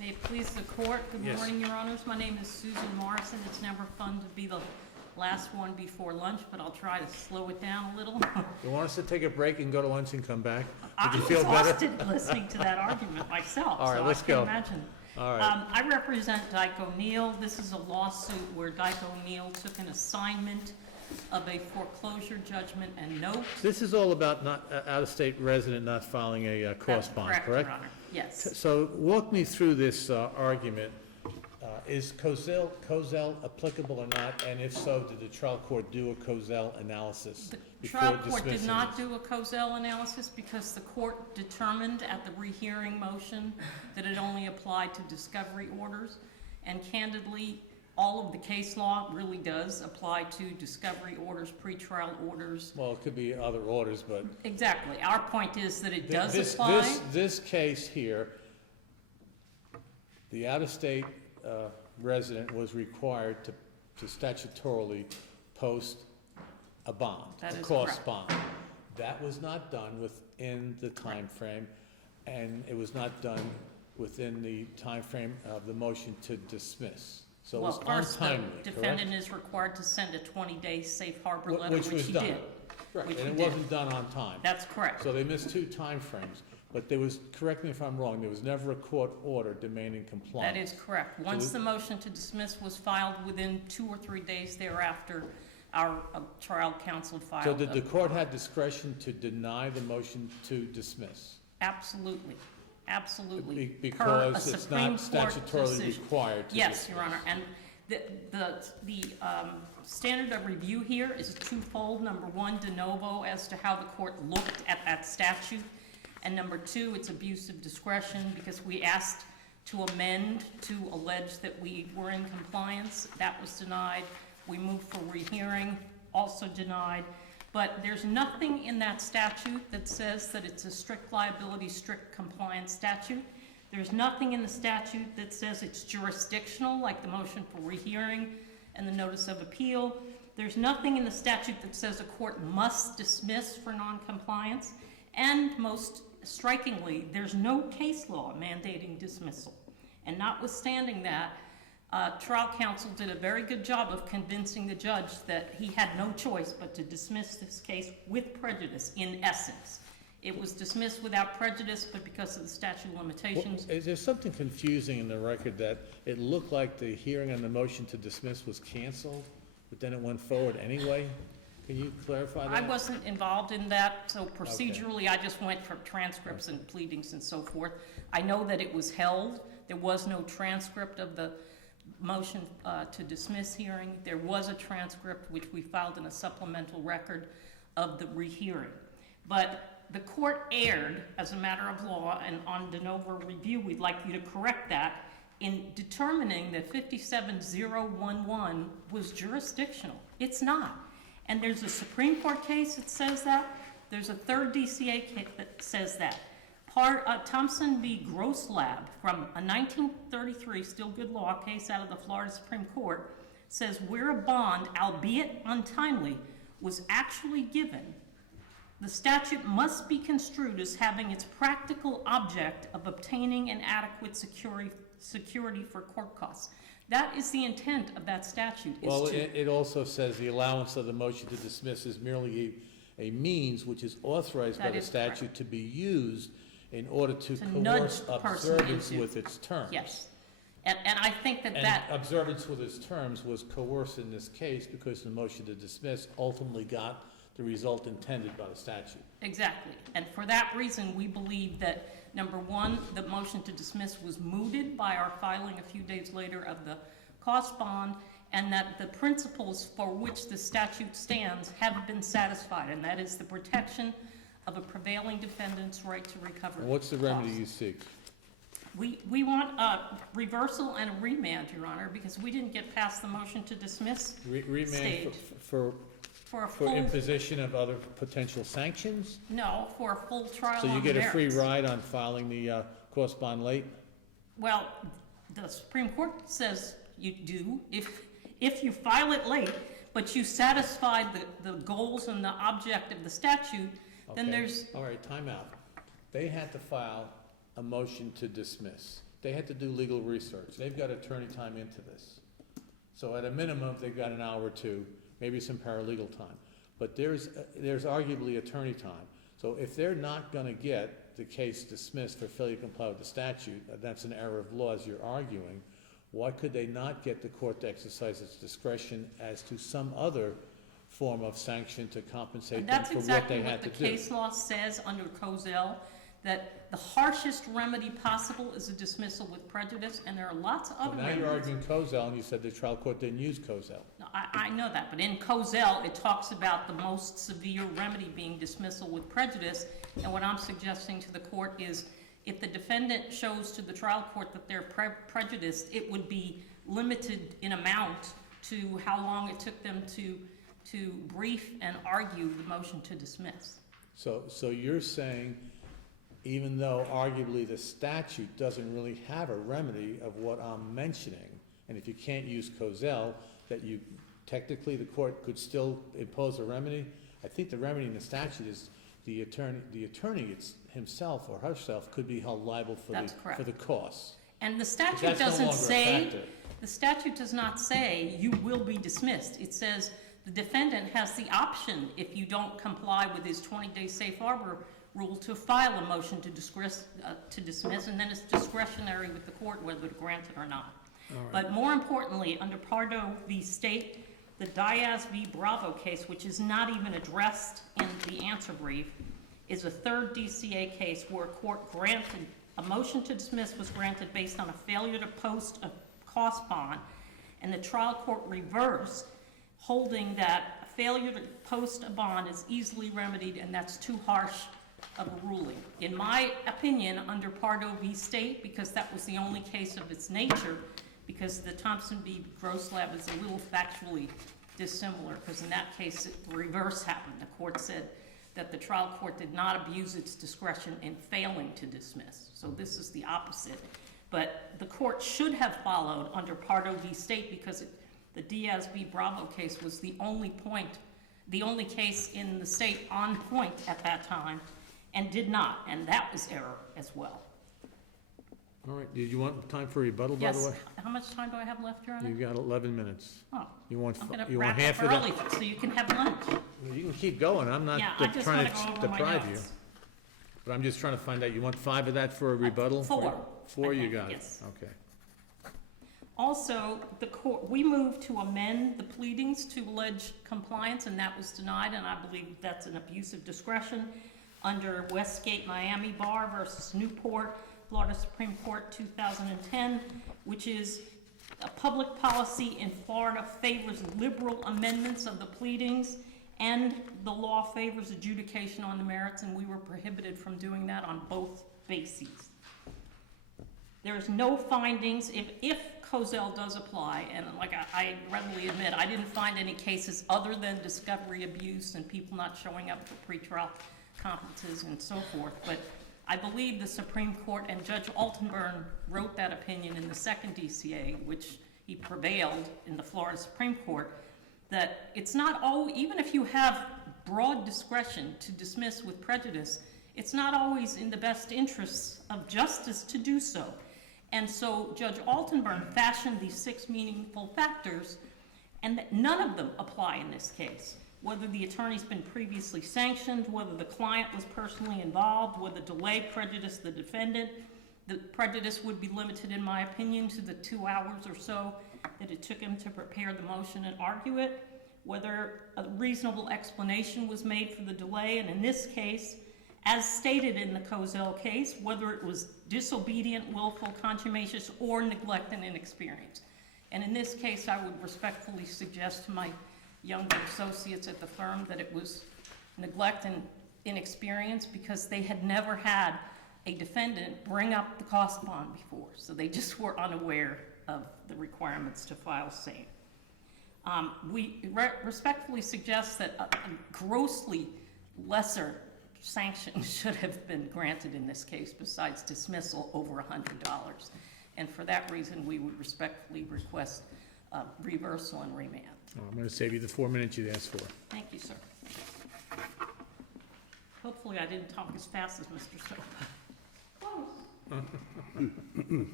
May it please the court. Good Yes. morning, Your Honors. My name is Susan Morrison. It's never fun to be the last one before lunch, but I'll try to slow it down a little. You want us to take a break and go to lunch and come back? Did I'm you feel better? exhausted listening to that argument myself, All right, so let's I go. can imagine. All right. I represent Dyck-O'Neal. This is a lawsuit where Dyck-O'Neal took an assignment of a foreclosure judgment and note. This is all about not out-of-state resident not filing a cost bond, That's correct? Your Honor. Yes. So walk me through this argument. Is Cozell applicable or not? And if so, did the trial court do a Cozell analysis The before trial dismissing court did not this? do a Cozell analysis because the court determined at the rehearing motion that it only applied to discovery orders. And candidly, all of the case law really does apply to discovery orders, pretrial orders. Well, it could be other orders, but Exactly. Our point is that it does apply. This case here, the out-of-state resident was required to statutorily post a bond, That a is cost correct. bond. That was not done within the time frame, and it was not done within the time frame of the motion to dismiss. So it was Well, first, untimely, the correct? defendant is required to send a 20-day safe harbor letter, Which was he done. did. Right, which and he it did. wasn't done on time. That's correct. So they missed two time frames, but there was, correct me if I'm wrong, there was never a court order demanding compliance. That is correct. Once the motion to dismiss was filed, within 2 or 3 days thereafter, our trial counsel filed. So did the court have discretion to deny the motion to dismiss? Absolutely, absolutely. Because Per a it's Supreme not Court statutorily decision. required to Yes, dismiss. Your Honor, and the standard of review here is twofold. Number one, de novo as to how the court looked at that statute. And number two, it's abuse of discretion because we asked to amend to allege that we were in compliance. That was denied. We moved for rehearing, also denied. But there's nothing in that statute that says that it's a strict liability, strict compliance statute. There's nothing in the statute that says it's jurisdictional, like the motion for rehearing and the notice of appeal. There's nothing in the statute that says a court must dismiss for noncompliance. And most strikingly, there's no case law mandating dismissal. And notwithstanding that, trial counsel did a very good job of convincing the judge that he had no choice but to dismiss this case with prejudice, in essence. It was dismissed without prejudice, but because of the statute of limitations. Is there something confusing in the record that it looked like the hearing on the motion to dismiss was canceled, but then it went forward anyway? Can you clarify that? I wasn't involved in that, so procedurally, I just went for transcripts and pleadings and so forth. I know that it was held. There was no transcript of the motion to dismiss hearing. There was a transcript, which we filed in a supplemental record of the rehearing. But the court erred as a matter of law, and on de novo review, we'd like you to correct that, in determining that 57011 was jurisdictional. It's not. And there's a Supreme Court case that says that. There's a third DCA case that says that. Thompson v. Grosslab from a 1933 still good law case out of the Florida Supreme Court says where a bond, albeit untimely, was actually given, the statute must be construed as having its practical object of obtaining an adequate security for court costs. That is the intent of that statute. Well, it also says the allowance of the motion to dismiss is merely a means which is authorized by the statute to be used in order to coerce observance with its terms. Yes. And I think that And observance with its terms was coerced in this case because the motion to dismiss ultimately got the result intended by the statute. Exactly. And for that reason, we believe that, number one, the motion to dismiss was mooted by our filing a few days later of the cost bond, and that the principles for which the statute stands have been satisfied, and that is the protection of a prevailing defendant's right to recover. What's the remedy you seek? We want a reversal and a remand, Your Honor, because we didn't get past the motion to dismiss Remand stage. for For a full, imposition of other potential sanctions? no, for a full trial So on you the get a free merits. ride on filing the cost bond late? Well, the Supreme Court says you do if you file it late, but you satisfy the goals and the object of the statute, then Okay. there's, All right, time out. They had to file a motion to dismiss. they had to do legal research. They've got attorney time into this. So at a minimum, they've got an hour or two, maybe some paralegal time. But there's arguably attorney time. So if they're not gonna get the case dismissed for failure to comply with the statute, that's an error of law as you're arguing, why could they not get the court to exercise its discretion as to some other form of sanction to compensate them for what they had to do? That's exactly what the case law says under Kozel, that the harshest remedy possible is a dismissal with prejudice, and there are lots of other remedies. Now you're arguing Kozel, and you said the trial court didn't use Kozel. No, I know that, but in Kozel, it talks about the most severe remedy being dismissal with prejudice, and what I'm suggesting to the court is if the defendant shows to the trial court that they're prejudiced, it would be limited in amount to how long it took them to brief and argue the motion to dismiss. So you're saying, even though arguably the statute doesn't really have a remedy of what I'm mentioning, and if you can't use Kozel, that you, technically the court could still impose a remedy? I think the remedy in the statute is the attorney himself or herself could be held liable for the costs. And the statute doesn't say, the statute does not say you will be dismissed. It says the defendant has the option, if you don't comply with his 20-day safe harbor rule, to file a motion to dismiss, and then it's discretionary with the court whether to grant it or not. But more importantly, under Pardo v. State, the Diaz v. Bravo case, which is not even addressed in the answer brief, is a third DCA case where a court granted, a motion to dismiss was granted based on a failure to post a cost bond, and the trial court reversed, holding that a failure to post a bond is easily remedied, and that's too harsh of a ruling. In my opinion, under Pardo v. State, because that was the only case of its nature, because the Thompson v. Grosslab is a little factually dissimilar, because in that case, the reverse happened. The court said that the trial court did not abuse its discretion in failing to dismiss. So this is the opposite. But the court should have followed under Pardo v. State, because the Diaz v. Bravo case was the only case in the state on point at that time, and did not, and that was error as well. All right, did you want time for rebuttal, by the way? Yes. How much time do I have left, Your Honor? You've got 11 minutes. Oh, You want I'm going to you want wrap half up of early that? so you can have lunch. You can keep going, I'm not Yeah, I just trying want to go to over my deprive you. notes. But I'm just trying to find out, you want 5 of that for a rebuttal? 4. 4, you Okay, got it, yes. okay. Also, we moved to amend the pleadings to allege compliance, and that was denied, and I believe that's an abuse of discretion under Westgate Miami Bar versus Newport, Florida Supreme Court 2010, which is a public policy in Florida favors liberal amendments of the pleadings, and the law favors adjudication on the merits, and we were prohibited from doing that on both bases. There is no findings, if Kozel does apply, and like I readily admit, I didn't find any cases other than discovery abuse and people not showing up for pretrial conferences and so forth, but I believe the Supreme Court and Judge Altenburn wrote that opinion in the second DCA, which he prevailed in the Florida Supreme Court, that it's not always, even if you have broad discretion to dismiss with prejudice, it's not always in the best interests of justice to do so. And so Judge Altenburn fashioned these 6 meaningful factors, and none of them apply in this case. Whether the attorney's been previously sanctioned, whether the client was personally involved, whether delay prejudiced the defendant. The prejudice would be limited, in my opinion, to the 2 hours or so that it took him to prepare the motion and argue it. Whether a reasonable explanation was made for the delay, and in this case, as stated in the Kozel case, whether it was disobedient, willful, contumacious, or neglect and inexperience. And in this case, I would respectfully suggest to my younger associates at the firm that it was neglect and inexperience, because they had never had a defendant bring up the cost bond before, so they just were unaware of the requirements to file same. We respectfully suggest that a grossly lesser sanction should have been granted in this case besides dismissal over $100. And for that reason, we would respectfully request reversal and remand. I'm going to save you the 4 minutes you asked for. Thank you, sir. Hopefully I didn't talk as fast as Mr. Sopa.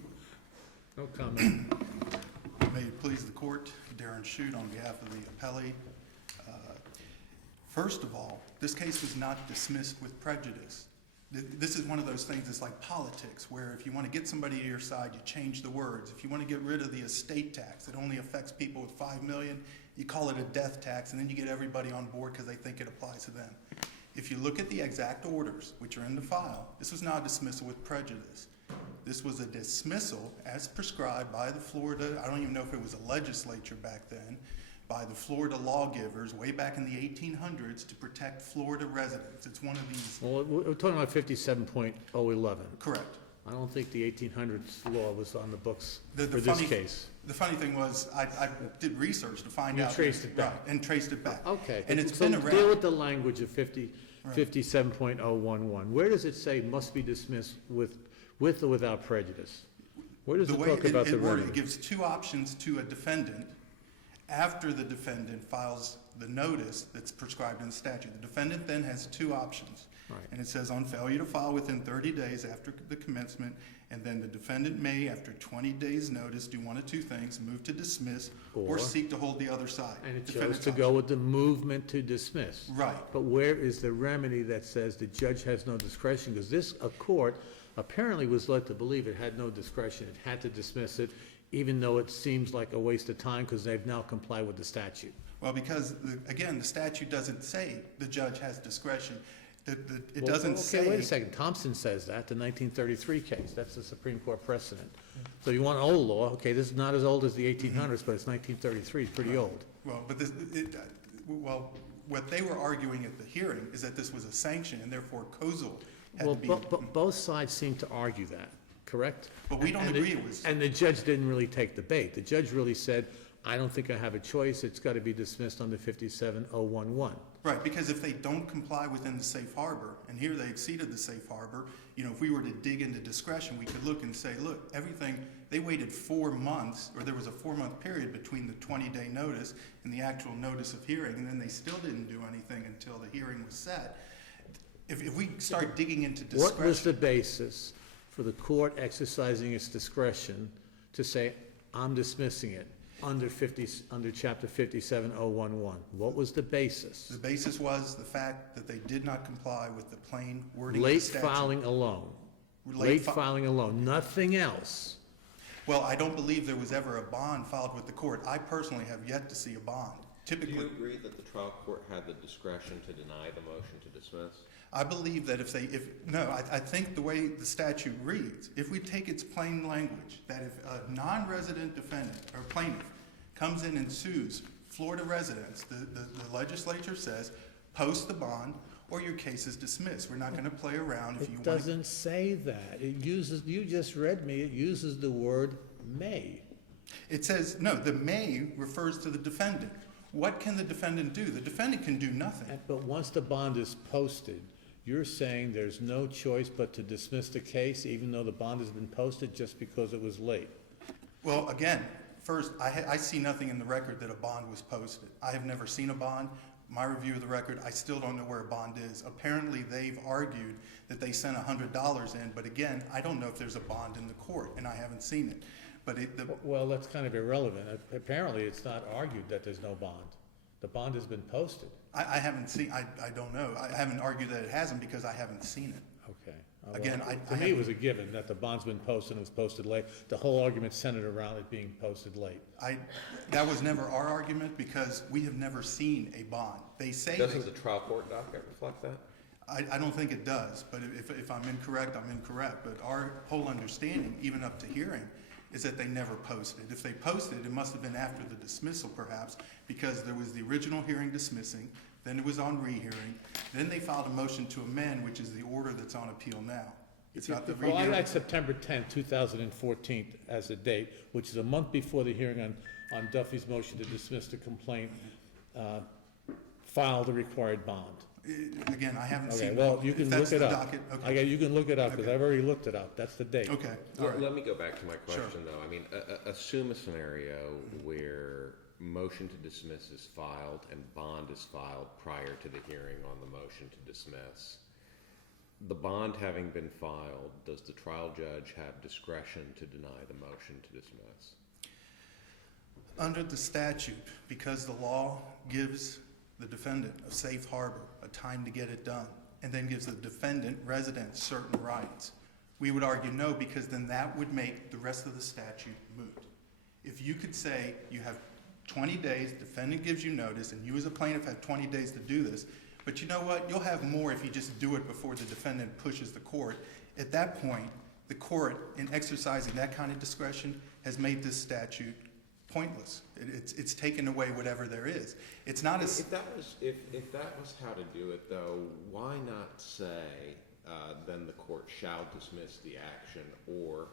comment. May it please the court, Darren Shute on behalf of the appellee. First of all, this case was not dismissed with prejudice. This is one of those things that's like politics, where if you want to get somebody to your side, you change the words. If you want to get rid of the estate tax that only affects people with $5 million, you call it a death tax, and then you get everybody on board because they think it applies to them. If you look at the exact orders, which are in the file, this was not a dismissal with prejudice. This was a dismissal as prescribed by the Florida, I don't even know if it was a legislature back then, by the Florida lawgivers way back in the 1800s to protect Florida residents. It's one of these. Well, we're talking about 57.011. Correct. I don't think the 1800s law was on the books The for this case. The funny thing was, I did research to find out. You traced it back. Right, and traced it back. Okay. And it's so been around. Deal with the language of 57.011. Where does it say must be dismissed with or without prejudice? Where does it talk about the remedy? It gives two options to a defendant after the defendant files the notice that's prescribed in the statute. The defendant then has two options. Right. And it says on failure to file within 30 days after the commencement, and then the defendant may, after 20 days' notice, do one of two things: move to dismiss or seek to hold the other side. And it chose to go with the movement to dismiss. Right. But where is the remedy that says the judge has no discretion? Because a court apparently was led to believe it had no discretion. It had to dismiss it, even though it seems like a waste of time because they've now complied with the statute. Well, because, again, the statute doesn't say the judge has discretion. It doesn't say. Okay, wait a second. Thompson says that, the 1933 case. That's the Supreme Court precedent. So you want old law. Okay, this is not as old as the 1800s, but it's 1933. It's pretty old. Well, but what they were arguing at the hearing is that this was a sanction, and therefore causal had to be. But both sides seem to argue that, correct? But we don't agree it was. And the judge didn't really take the bait. The judge really said, I don't think I have a choice. It's got to be dismissed under 57011. Right, because if they don't comply within the safe harbor, and here they exceeded the safe harbor, if we were to dig into discretion, we could look and say, look, everything, they waited 4 months, or there was a 4-month period between the 20-day notice and the actual notice of hearing, and then they still didn't do anything until the hearing was set. If we start digging into discretion. What was the basis for the court exercising its discretion to say, I'm dismissing it under chapter 57011? What was the basis? The basis was the fact that they did not comply with the plain wording of the Late statute. filing alone. Late filing alone, nothing else. Well, I don't believe there was ever a bond filed with the court. I personally have yet to see a bond. Typically, do you agree that the trial court had the discretion to deny the motion to dismiss? I believe that I think the way the statute reads, if we take its plain language, that if a non-resident defendant or plaintiff comes in and sues Florida residents, the legislature says, post the bond or your case is dismissed. We're not going to play around. It doesn't say that. It uses, you just read me, it uses the word may. It says, no, the may refers to the defendant. What can the defendant do? The defendant can do nothing. But once the bond is posted, you're saying there's no choice but to dismiss the case even though the bond has been posted just because it was late? Well, again, first, I see nothing in the record that a bond was posted. I have never seen a bond. My review of the record, I still don't know where a bond is. Apparently, they've argued that they sent $100 in, but again, I don't know if there's a bond in the court, and I haven't seen it. But well, that's kind of irrelevant. Apparently, it's not argued that there's no bond. The bond has been posted. I haven't seen, I don't know. I haven't argued that it hasn't because I haven't seen it. Okay. Again, to me, it was a given that the bond's been posted and it was posted late. The whole argument centered around it being posted late. That was never our argument because we have never seen a bond. They say. Doesn't the trial court docket reflect that? I don't think it does, but if I'm incorrect, I'm incorrect. But our whole understanding, even up to hearing, is that they never posted. If they posted, it must have been after the dismissal, perhaps, because there was the original hearing dismissing, then it was on rehearing, then they filed a motion to amend, which is the order that's on appeal now. It's not the rehearing. Well, I like September 10, 2014 as a date, which is a month before the hearing on Duffy's motion to dismiss the complaint, filed the required bond. Again, I haven't seen. Okay, well, you can look it up. Docket, okay. You can look it up because I've already looked it up. That's the date. Okay. All right. Let me go back to my question, Sure. though. I mean, assume a scenario where motion to dismiss is filed and bond is filed prior to the hearing on the motion to dismiss. the bond having been filed, does the trial judge have discretion to deny the motion to dismiss? Under the statute, because the law gives the defendant a safe harbor, a time to get it done, and then gives the defendant, resident, certain rights, we would argue no, because then that would make the rest of the statute moot. If you could say you have 20 days, defendant gives you notice, and you as a plaintiff have 20 days to do this, but you know what? You'll have more if you just do it before the defendant pushes the court. At that point, the court, in exercising that kind of discretion, has made this statute pointless. It's taken away whatever there is. It's not as... If that was how to do it, though, why not say then the court shall dismiss the action or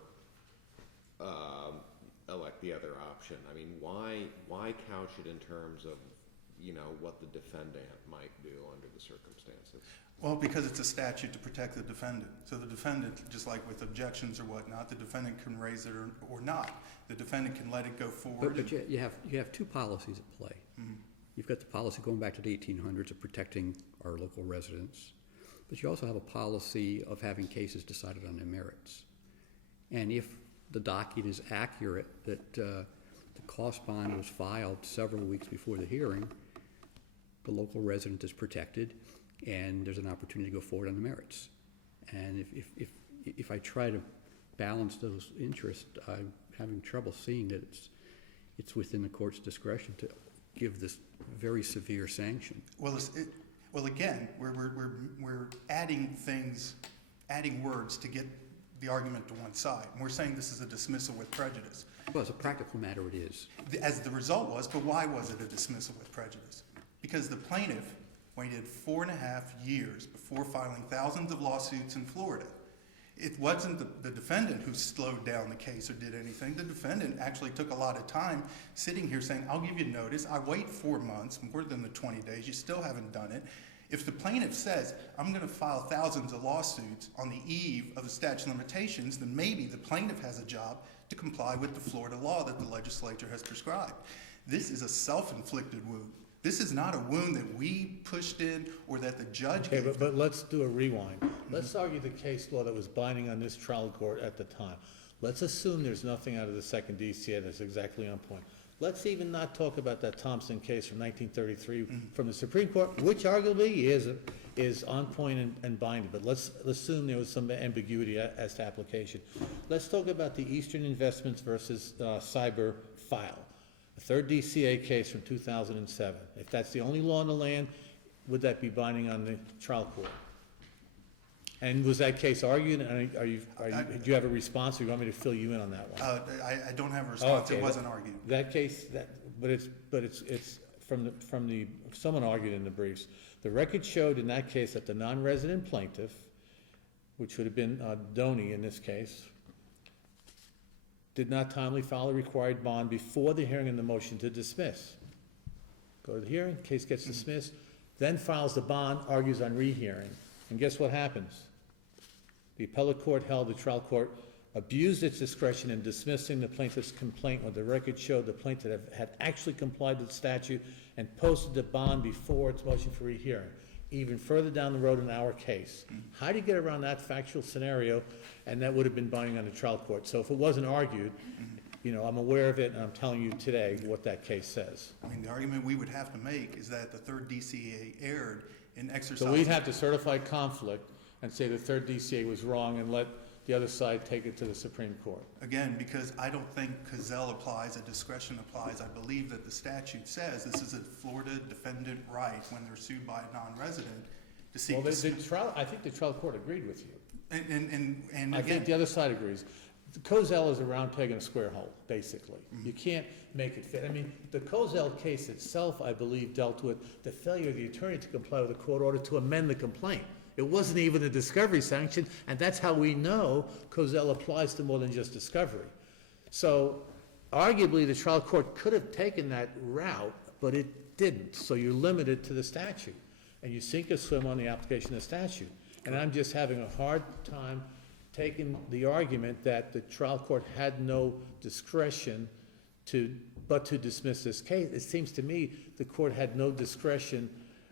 elect the other option? I mean, why couch it in terms of, you know, what the defendant might do under the circumstances? Well, because it's a statute to protect the defendant. So the defendant, just like with objections or whatnot, the defendant can raise it or not. The defendant can let it go forward. But you have two policies at play. Mhm. You've got the policy going back to the 1800s of protecting our local residents, but you also have a policy of having cases decided on their merits. And if the docket is accurate that the cost bond was filed several weeks before the hearing, the local resident is protected, and there's an opportunity to go forward on the merits. And if I try to balance those interests, I'm having trouble seeing that it's within the court's discretion to give this very severe sanction. Well, well, again, we're adding things, adding words to get the argument to one side. And we're saying this is a dismissal with prejudice. Well, as a practical matter, it is. As the result was, but why was it a dismissal with prejudice? Because the plaintiff waited 4.5 years before filing thousands of lawsuits in Florida. It wasn't the defendant who slowed down the case or did anything. The defendant actually took a lot of time sitting here saying, I'll give you notice. I wait 4 months, more than the 20 days. You still haven't done it. If the plaintiff says, I'm going to file thousands of lawsuits on the eve of the statute of limitations, then maybe the plaintiff has a job to comply with the Florida law that the legislature has prescribed. This is a self-inflicted wound. This is not a wound that we pushed in or that the judge Okay, gave. but let's do a rewind. Let's argue the case law that was binding on this trial court at the time. Let's assume there's nothing out of the second DCA that's exactly on point. Let's even not talk about that Thompson case from 1933 from the Supreme Court, which arguably is on point and binding, but let's assume there was some ambiguity as to application. Let's talk about the Eastern Investments versus Cyber file, a third DCA case from 2007. If that's the only law in the land, would that be binding on the trial court? And was that case argued? And do you have a response, or you want me to fill you in on that one? I don't have a response. Okay, It wasn't argued. That case, but it's from the someone argued in the briefs. The record showed in that case that the non-resident plaintiff, which would have been Doney in this case, did not timely file a required bond before the hearing and the motion to dismiss. Go to the hearing, case gets dismissed, then files the bond, argues on rehearing, and guess what happens? The appellate court held the trial court abused its discretion in dismissing the plaintiff's complaint when the record showed the plaintiff had actually complied with the statute and posted the bond before its motion for rehearing. Even further down the road in our case. How do you get around that factual scenario? And that would have been binding on the trial court. So if it wasn't argued, you know, I'm aware of it, and I'm telling you today what that case says. I mean, the argument we would have to make is that the third DCA erred in exercising. So we'd have to certify conflict and say the third DCA was wrong and let the other side take it to the Supreme Court. Again, because I don't think Cozell applies, a discretion applies. I believe that the statute says this is a Florida defendant right when they're sued by a non-resident to seek. Well, I think the trial court agreed with you. And I think again, the other side agrees. Cozell is a round peg in a square hole, basically. You can't make it fit. I mean, the Cozell case itself, I believe, dealt with the failure of the attorney to comply with a court order to amend the complaint. It wasn't even a discovery sanction, and that's how we know Cozell applies to more than just discovery. So arguably, the trial court could have taken that route, but it didn't. So you're limited to the statute, and you sink or swim on the application of the statute. And I'm just having a hard time taking the argument that the trial court had no discretion but to dismiss this case. It seems to me the court had no discretion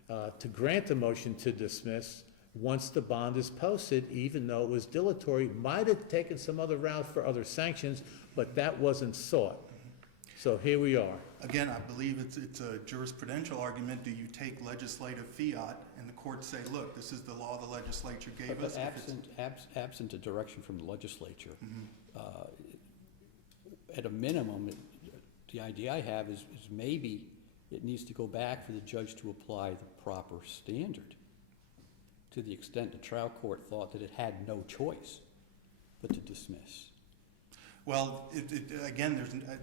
to grant the motion to dismiss once the bond is posted, even though it was dilatory, might have taken some other route for other sanctions, but that wasn't sought. So here we are. Again, I believe it's a jurisprudential argument. Do you take legislative fiat and the courts say, look, this is the law the legislature gave us? But absent a direction from the legislature, Mhm. at a minimum, the idea I have is maybe it needs to go back for the judge to apply the proper standard, to the extent the trial court thought that it had no choice but to dismiss. Well, again,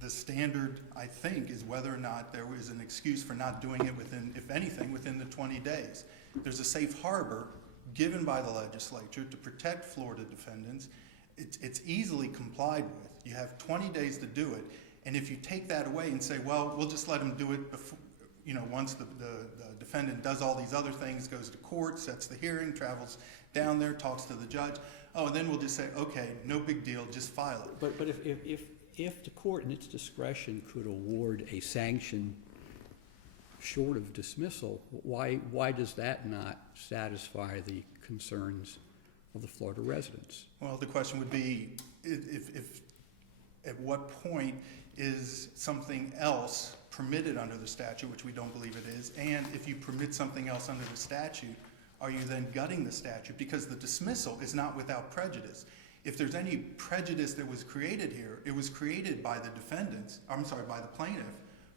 the standard, I think, is whether or not there was an excuse for not doing it within, if anything, within the 20 days. There's a safe harbor given by the legislature to protect Florida defendants. It's easily complied with. You have 20 days to do it. And if you take that away and say, well, we'll just let them do it before, once the defendant does all these other things, goes to court, sets the hearing, travels down there, talks to the judge, and then we'll just say, okay, no big deal, just file it. But if the court in its discretion could award a sanction short of dismissal, why does that not satisfy the concerns of the Florida residents? Well, the question would be, if at what point is something else permitted under the statute, which we don't believe it is, and if you permit something else under the statute, are you then gutting the statute? Because the dismissal is not without prejudice. If there's any prejudice that was created here, it was created by the by the plaintiff,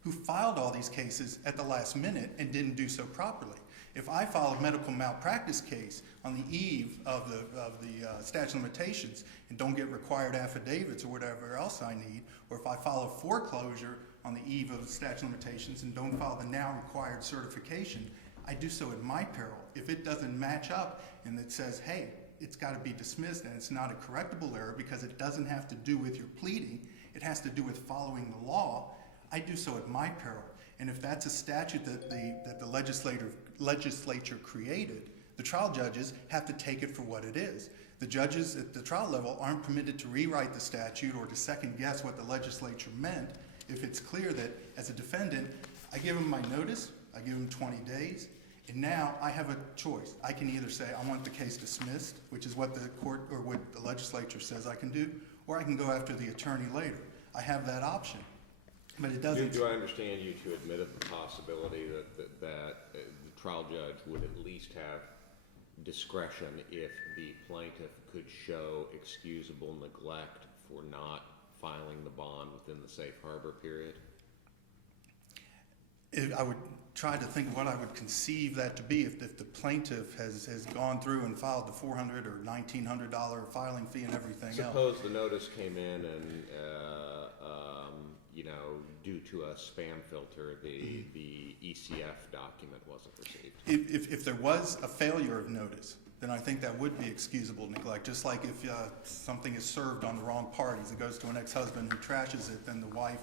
who filed all these cases at the last minute and didn't do so properly. If I file a medical malpractice case on the eve of the statute of limitations and don't get required affidavits or whatever else I need, or if I file a foreclosure on the eve of the statute of limitations and don't file the now required certification, I do so at my peril. If it doesn't match up and it says, hey, it's got to be dismissed and it's not a correctable error because it doesn't have to do with your pleading, it has to do with following the law, I do so at my peril. And if that's a statute that the legislature created, the trial judges have to take it for what it is. The judges at the trial level aren't permitted to rewrite the statute or to second guess what the legislature meant if it's clear that as a defendant, I give them my notice, I give them 20 days, and now I have a choice. I can either say I want the case dismissed, which is what the court or what the legislature says I can do, or I can go after the attorney later. I have that option. But it doesn't. Do I understand you to admit of the possibility that the trial judge would at least have discretion if the plaintiff could show excusable neglect for not filing the bond within the safe harbor period? I would try to think of what I would conceive that to be if the plaintiff has gone through and filed the $400 or $1,900 filing fee and everything else. Suppose the notice came in and, due to a spam filter, the ECF document wasn't received. If there was a failure of notice, then I think that would be excusable neglect. Just like if something is served on the wrong parties, it goes to an ex-husband who trashes it, then the wife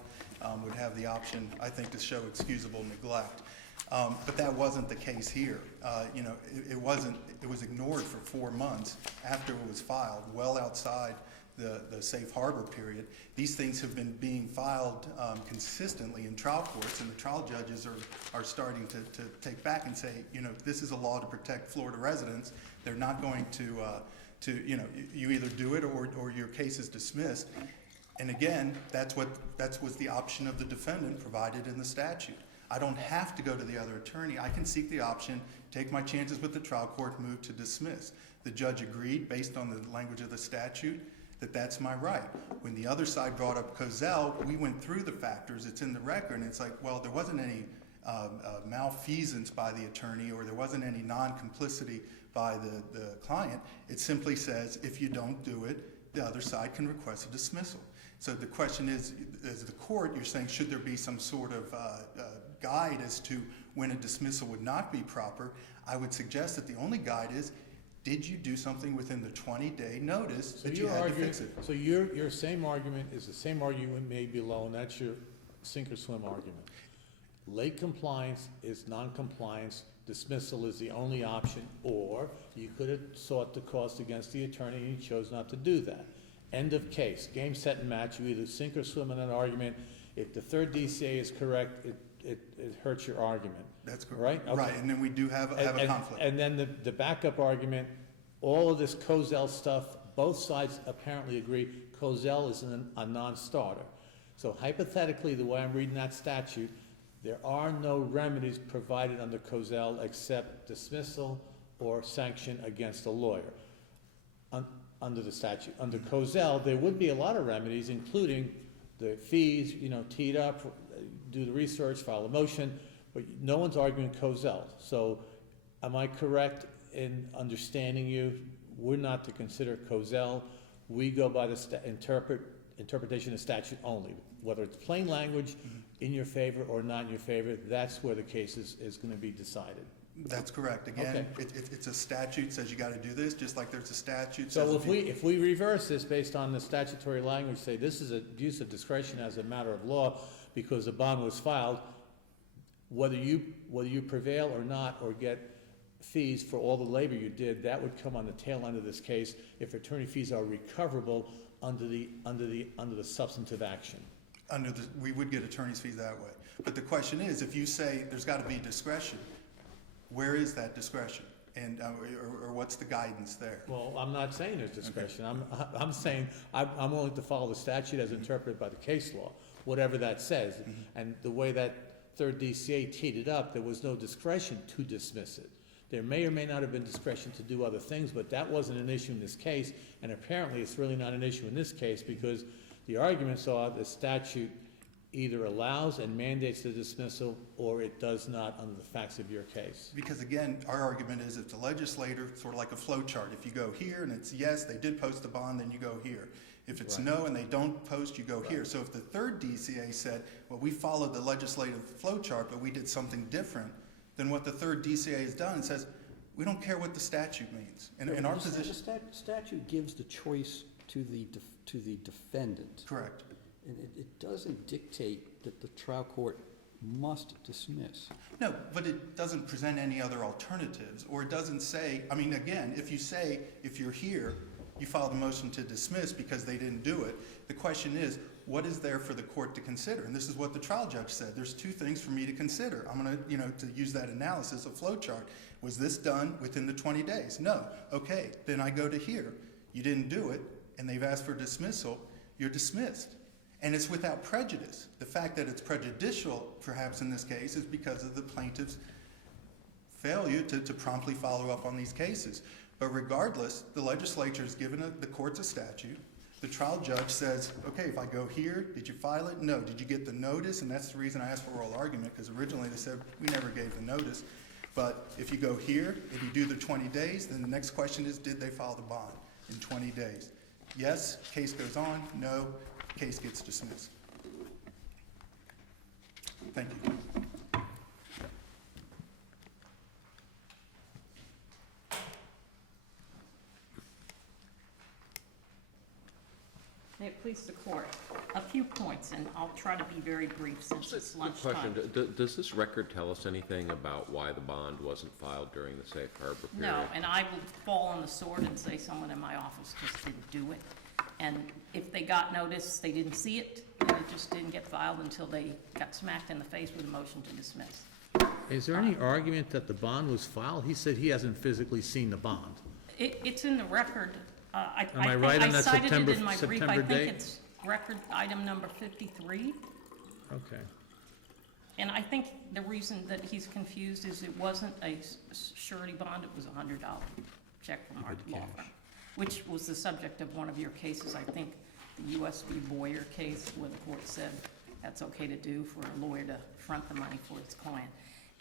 would have the option, I think, to show excusable neglect. But that wasn't the case here. It was ignored for 4 months after it was filed, well outside the safe harbor period. These things have been being filed consistently in trial courts, and the trial judges are starting to take back and say, this is a law to protect Florida residents. They're not going to you either do it or your case is dismissed. And again, that was the option of the defendant provided in the statute. I don't have to go to the other attorney. I can seek the option, take my chances with the trial court, move to dismiss. The judge agreed, based on the language of the statute, that that's my right. When the other side brought up Cozell, we went through the factors. It's in the record, and it's like, well, there wasn't any malfeasance by the attorney, or there wasn't any non-complicity by the client. It simply says, if you don't do it, the other side can request a dismissal. So the question is, as the court, you're saying, should there be some sort of guide as to when a dismissal would not be proper? I would suggest that the only guide is, did you do something within the 20-day notice that you had to fix it? So your same argument is the same argument made below, and that's your sink or swim argument. Late compliance is non-compliance. Dismissal is the only option, or you could have sought the cost against the attorney and you chose not to do that. End of case. Game, set, and match. You either sink or swim in an argument. If the third DCA is correct, it it hurts your argument. That's correct. Right? Okay. Right, and then we do have a conflict. And then the backup argument, all of this Cozell stuff, both sides apparently agree Cozell is a non-starter. So hypothetically, the way I'm reading that statute, there are no remedies provided under Cozell except dismissal or sanction against a lawyer under the statute. Under Cozell, there would be a lot of remedies, including the fees, tee it up, do the research, file a motion, but no one's arguing Cozell. So am I correct in understanding you? We're not to consider Cozell. We go by the interpretation of statute only. Whether it's plain language in your favor or not in your favor, that's where the case is going to be decided. That's correct. Again, it's a statute says you got to do this, just like there's a statute. So if we reverse this based on the statutory language, say this is abuse of discretion as a matter of law because the bond was filed, whether you prevail or not or get fees for all the labor you did, that would come on the tail end of this case if attorney fees are recoverable under the substantive action. We would get attorney's fees that way. But the question is, if you say there's got to be discretion, where is that discretion? And, or what's the guidance there? Well, I'm not saying there's discretion. I'm saying I'm willing to follow the statute as interpreted by the case law, whatever that says. And the way that third DCA teed it up, there was no discretion to dismiss it. There may or may not have been discretion to do other things, but that wasn't an issue in this case, and apparently it's really not an issue in this case because the arguments are the statute either allows and mandates the dismissal or it does not under the facts of your case. Because again, our argument is if the legislator, sort of like a flow chart, if you go here and it's yes, they did post the bond, then you go here. If it's no and they don't post, you go here. So if the third DCA said, well, we followed the legislative flow chart, but we did something different than what the third DCA has done, and says, we don't care what the statute means. And in our position, The statute gives the choice to the defendant. correct. And it doesn't dictate that the trial court must dismiss. No, but it doesn't present any other alternatives, or it doesn't say, I mean, again, if you say, if you're here, you filed a motion to dismiss because they didn't do it, the question is, what is there for the court to consider? And this is what the trial judge said. There's two things for me to consider. I'm going to, to use that analysis of flow chart. Was this done within the 20 days? No. Okay, then I go to here. You didn't do it, and they've asked for dismissal. You're dismissed. And it's without prejudice. The fact that it's prejudicial, perhaps in this case, is because of the plaintiff's failure to promptly follow up on these cases. But regardless, the legislature has given the courts a statute. The trial judge says, okay, if I go here, did you file it? No. Did you get the notice? And that's the reason I asked for oral argument, because originally they said we never gave the notice. But if you go here, if you do the 20 days, then the next question is, did they file the bond in 20 days? Yes, case goes on. No, case gets dismissed. Thank you. May it please the court, a few points, and I'll try to be very brief since it's lunchtime. Question, does this record tell us anything about why the bond wasn't filed during the safe harbor period? No, and I will fall on the sword and say someone in my office just didn't do it. And if they got notice, they didn't see it, and it just didn't get filed until they got smacked in the face with a motion to dismiss. Is there any argument that the bond was filed? He said he hasn't physically seen the bond. It's in the record. I Am I think right on I that cited September- it in my brief. I September think date? it's record item number 53. Okay. And I think the reason that he's confused is it wasn't a surety bond, it was a $100 check from our law firm, which was the subject of one of your cases, I think, the U.S. v. Boyer case, where the court said that's okay to do for a lawyer to front the money for his client.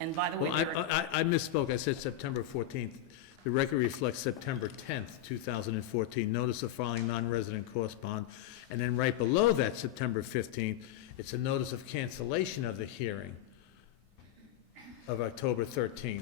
And by the way, Well, I misspoke. I said September 14th. The record reflects September 10th, 2014, notice of filing non-resident cost bond. And then right below that, September 15th, it's a notice of cancellation of the hearing of October 13th.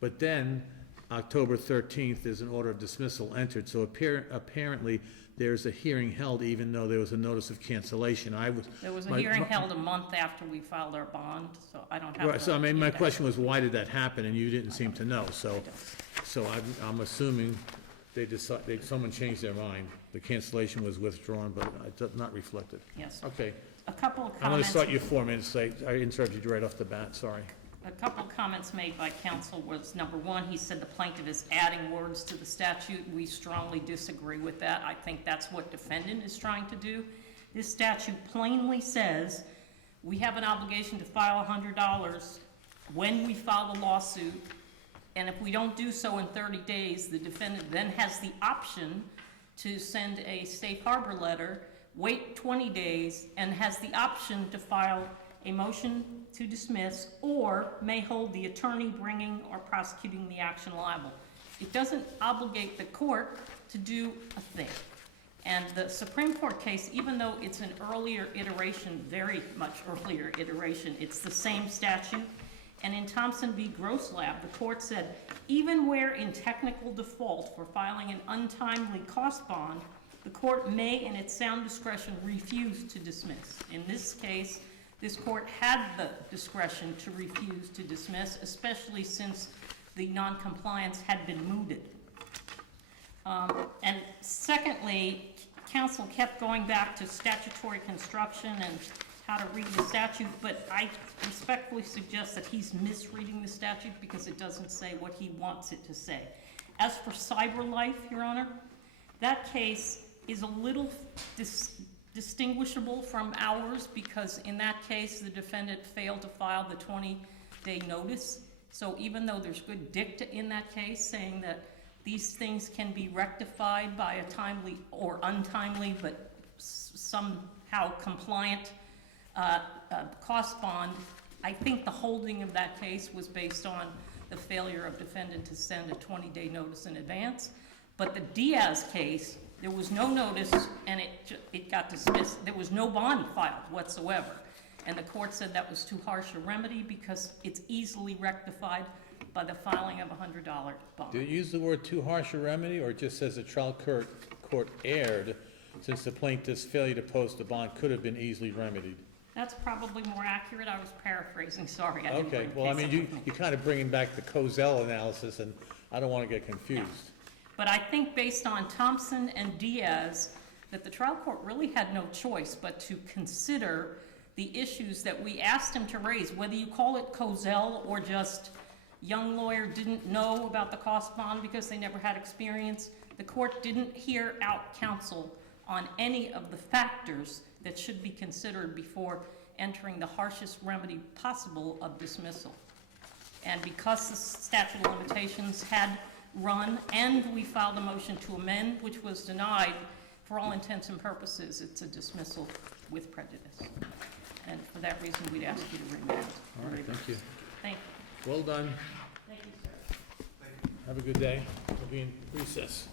But then, October 13th is an order of dismissal entered. So apparently, there's a hearing held even though there was a notice of cancellation. there was a hearing held a month after we filed our bond, so I don't have. Right, so I mean, my question was, why did that happen? And you didn't seem to know, so I'm assuming someone changed their mind. The cancellation was withdrawn, but it's not reflected. Yes. Okay, A couple of comments. I'm gonna start your 4 minutes late. I interrupted you right off the bat, sorry. A couple of comments made by counsel was, number one, he said the plaintiff is adding words to the statute. We strongly disagree with that. I think that's what defendant is trying to do. This statute plainly says we have an obligation to file $100 when we file the lawsuit, and if we don't do so in 30 days, the defendant then has the option to send a safe harbor letter, wait 20 days, and has the option to file a motion to dismiss, or may hold the attorney bringing or prosecuting the action liable. It doesn't obligate the court to do a thing. And the Supreme Court case, even though it's an earlier iteration, very much earlier iteration, it's the same statute. And in Thompson v. Grosslab, the court said, even where in technical default for filing an untimely cost bond, the court may, in its sound discretion, refuse to dismiss. In this case, this court had the discretion to refuse to dismiss, especially since the noncompliance had been mooted. And secondly, counsel kept going back to statutory construction and how to read the statute, but I respectfully suggest that he's misreading the statute because it doesn't say what he wants it to say. As for CyberLife, Your Honor, that case is a little distinguishable from ours because in that case, the defendant failed to file the 20-day notice. So even though there's good dicta in that case saying that these things can be rectified by a timely or untimely but somehow compliant cost bond, I think the holding of that case was based on the failure of defendant to send a 20-day notice in advance. But the Diaz case, there was no notice and it got dismissed. There was no bond filed whatsoever. And the court said that was too harsh a remedy because it's easily rectified by the filing of a $100 bond. Do you use the word too harsh a remedy, or it just says the trial court erred since the plaintiff's failure to post the bond could have been easily remedied? That's probably more accurate. I was paraphrasing, sorry. I didn't Okay, bring the well, I case mean, up with me. you're kind of bringing back the Cozell analysis, and I don't want to get confused. But I think based on Thompson and Diaz, that the trial court really had no choice but to consider the issues that we asked him to raise, whether you call it Cozell or just young lawyer didn't know about the cost bond because they never had experience. The court didn't hear out counsel on any of the factors that should be considered before entering the harshest remedy possible of dismissal. And because the statute of limitations had run and we filed a motion to amend, which was denied, for all intents and purposes, it's a dismissal with prejudice. And for that reason, we'd ask you to remand. All right, thank you. Thank you. Well done. Thank you, sir. Have a good day. We'll be in recess.